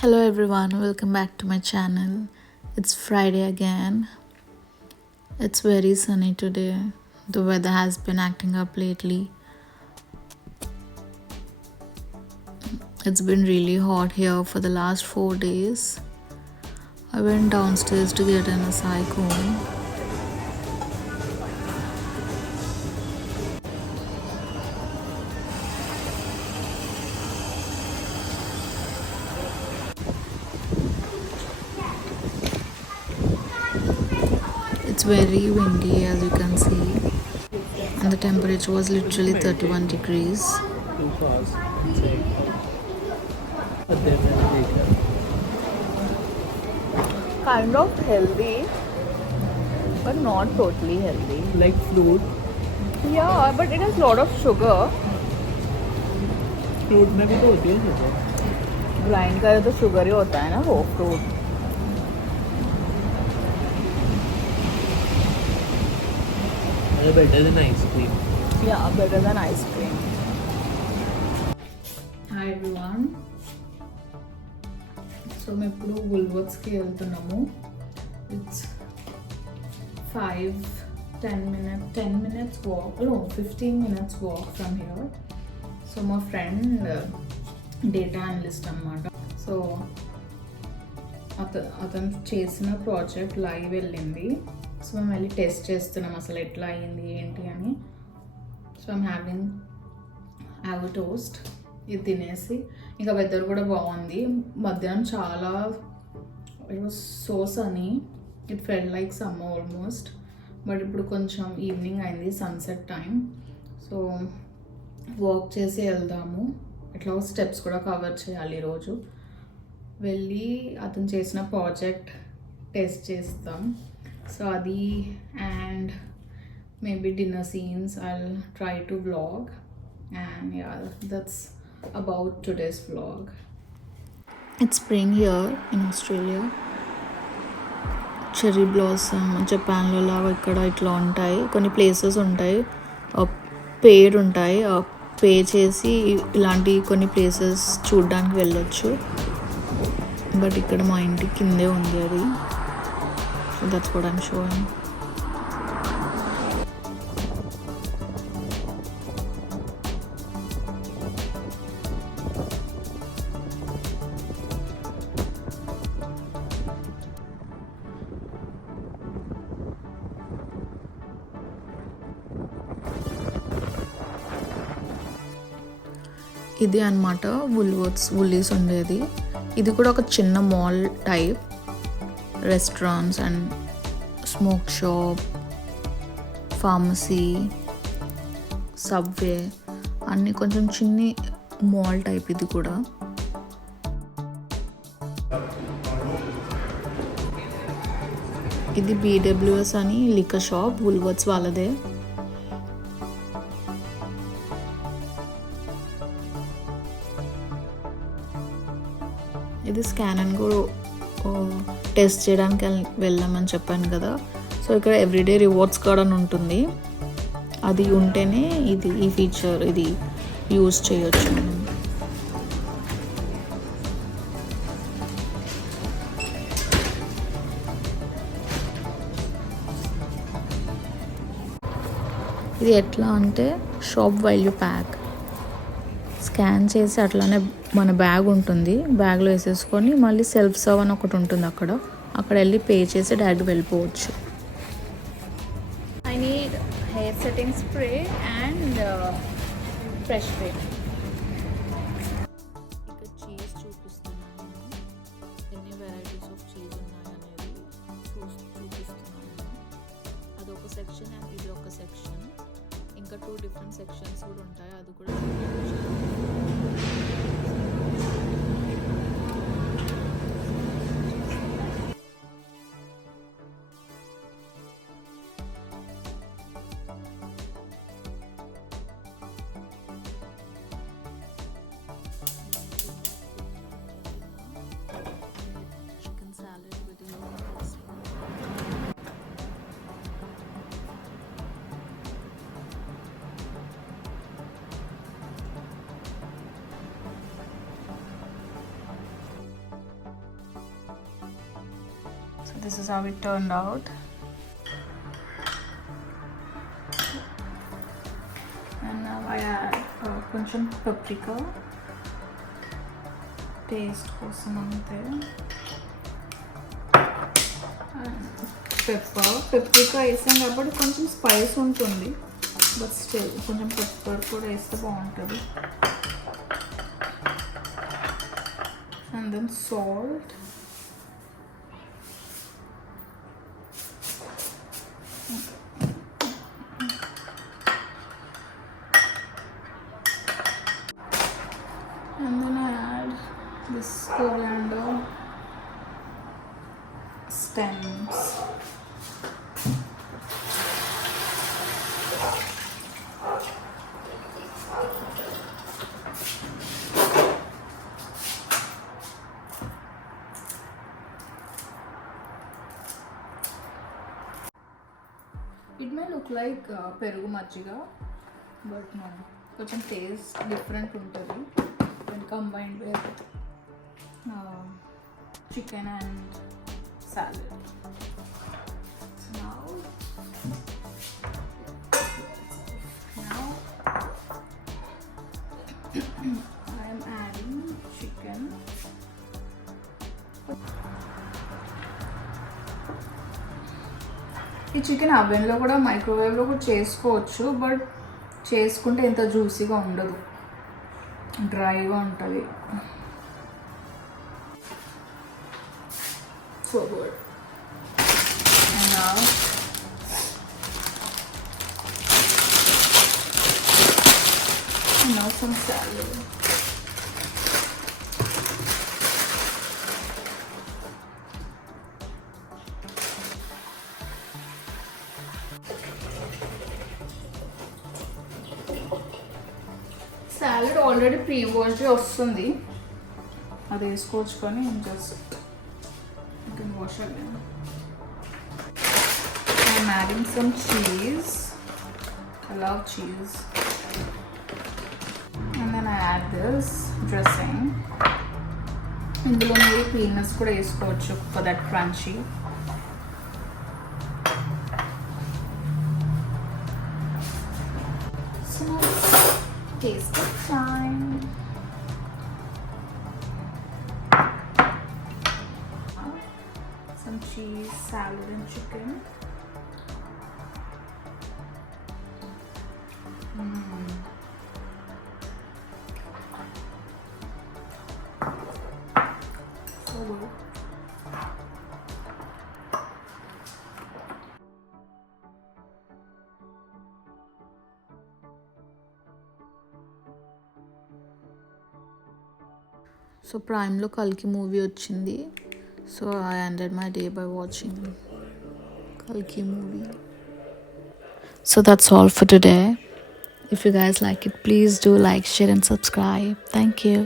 Hello everyone, welcome back to my channel. It's Friday again. It's very sunny today. The weather has been acting up lately. It's been really hot here for the last 4 days. I went downstairs to get an acai comb. It's very windy as you can see, and the temperature was literally 31 degrees. Kind of healthy, but not totally healthy. Like fruit. Yeah, but it has a lot of sugar. Fruit में भी तो होती है sugar. Grind करे तो शुगर ही होता है ना वो fruit. Better than ice cream. Yeah, better than ice cream. Hi everyone. So మేము ఇప్పుడు వుల్వర్త్స్కి వెళ్తున్నాము. ఇట్స్ 10 minutes walk, no 15 minutes walk from here. So మా ఫ్రెండ్ డేటా అనలిస్ట్ అనమాట. సో అతను చేసిన ప్రాజెక్ట్ లైవ్ వెళ్ళింది. సో మేము వెళ్ళి టెస్ట్ చేస్తున్నాం అసలు ఎట్లా అయ్యింది ఏంటి అని. So I'm having avo toast. ఇది తినేసి ఇంకా వెదర్ కూడా బాగుంది. మధ్యాహ్నం చాలా it was so sunny, it felt like summer almost. But ఇప్పుడు కొంచెం ఈవినింగ్ అయింది, సన్సెట్ టైం. సో వాక్ చేసి వెళ్దాము. ఇట్లా స్టెప్స్ కూడా కవర్ చేయాలి ఈరోజు. వెళ్ళి అతను చేసిన ప్రాజెక్ట్ టెస్ట్ చేస్తాం. సో అది and maybe dinner scenes I'll try to vlog, and yeah, that's about today's vlog. It's spring here in Australia. Cherry blossom జపాన్లో లాగా ఇక్కడ ఇట్లా ఉంటాయి. కొన్ని ప్లేసెస్ ఉంటాయి, పేడ్ ఉంటాయి. పే చేసి ఇలాంటి కొన్ని ప్లేసెస్ చూడడానికి వెళ్ళొచ్చు. బట్ ఇక్కడ మా ఇంటి కిందే ఉంది అది. So that's what I'm sowing. ఇది అనమాట వుల్లీస్ ఉండేది. ఇది కూడా ఒక చిన్న mall type, restaurants and smoke shop, pharmacy, subway అన్నీ కొంచెం చిన్ని మాల్ టైప్ ఇది కూడా. ఇది BWS అని లిక్కర్ షాప్, వుల్వర్త్స్ వాళ్ళదే. ఇది స్కాన్ అండ్ కూడా టెస్ట్ చేయడానికి వెళ్ళామని చెప్పాను కదా. సో ఇక్కడ ఎవ్రీడే రివార్డ్స్ కార్డ్ అని ఉంటుంది. అది ఉంటేనే ఈ ఫీచర్ ఇది యూజ్ చేయొచ్చు మనం. ఇది ఎట్లా అంటే షాప్ వాల్యూ ప్యాక్ స్కాన్ చేసి అట్లానే మన బ్యాగ్ ఉంటుంది, బ్యాగ్లో వేసేసుకొని మళ్ళీ సెల్ఫ్ సర్వ్ అని ఒకటి ఉంటుంది అక్కడ వెళ్ళి పే చేసి డైరెక్ట్ వెళ్ళిపోవచ్చు. I need hair setting spray and fresh way. ఇక్కడ చీజ్ చూపిస్తున్నాను, ఎన్ని వెరైటీస్ ఆఫ్ చీజ్ ఉన్నాయనేది చూపిస్తున్నాను. అదొక సెక్షన్ అండ్ ఇది ఒక సెక్షన్. ఇంకా 2 డిఫరెంట్ సెక్షన్స్ కూడా ఉంటాయి, అది కూడా This is how it turned out. And now I add కొంచెం paprika. Taste కోసం అంతే. పెప్పరికా వేసాం కాబట్టి కొంచెం స్పైస్ ఉంటుంది, బట్ స్టిల్ కొంచెం పెప్పర్ కూడా వేస్తే బాగుంటుంది. And then salt, and then I add this coriander stems. It may look like perugu majjiga, but no, కొంచెం టేస్ట్ డిఫరెంట్ ఉంటుంది when combined with chicken and salad. So now I am adding chicken. ఈ చికెన్ అవెన్లో కూడా మైక్రోవేవ్లో కూడా చేసుకోవచ్చు, బట్ చేసుకుంటే ఇంత జ్యూసీగా ఉండదు, డ్రైగా ఉంటుంది. So good. And now some salad. Salad already pre washed వస్తుంది, అది వేసుకోవచ్చు, కానీ just you can wash again. I'm adding some cheese. I love cheese. And then I add this dressing. ఇందులో మీరు పీనట్స్ కూడా వేసుకోవచ్చు for that crunchy. So taste it time. Some cheese, salad and chicken. So good. So ప్రైమ్లో కల్కి movie వచ్చింది. So I ended my day by watching Kalki movie. So that's all for today. If you guys like it, please do like, share and subscribe. Thank you.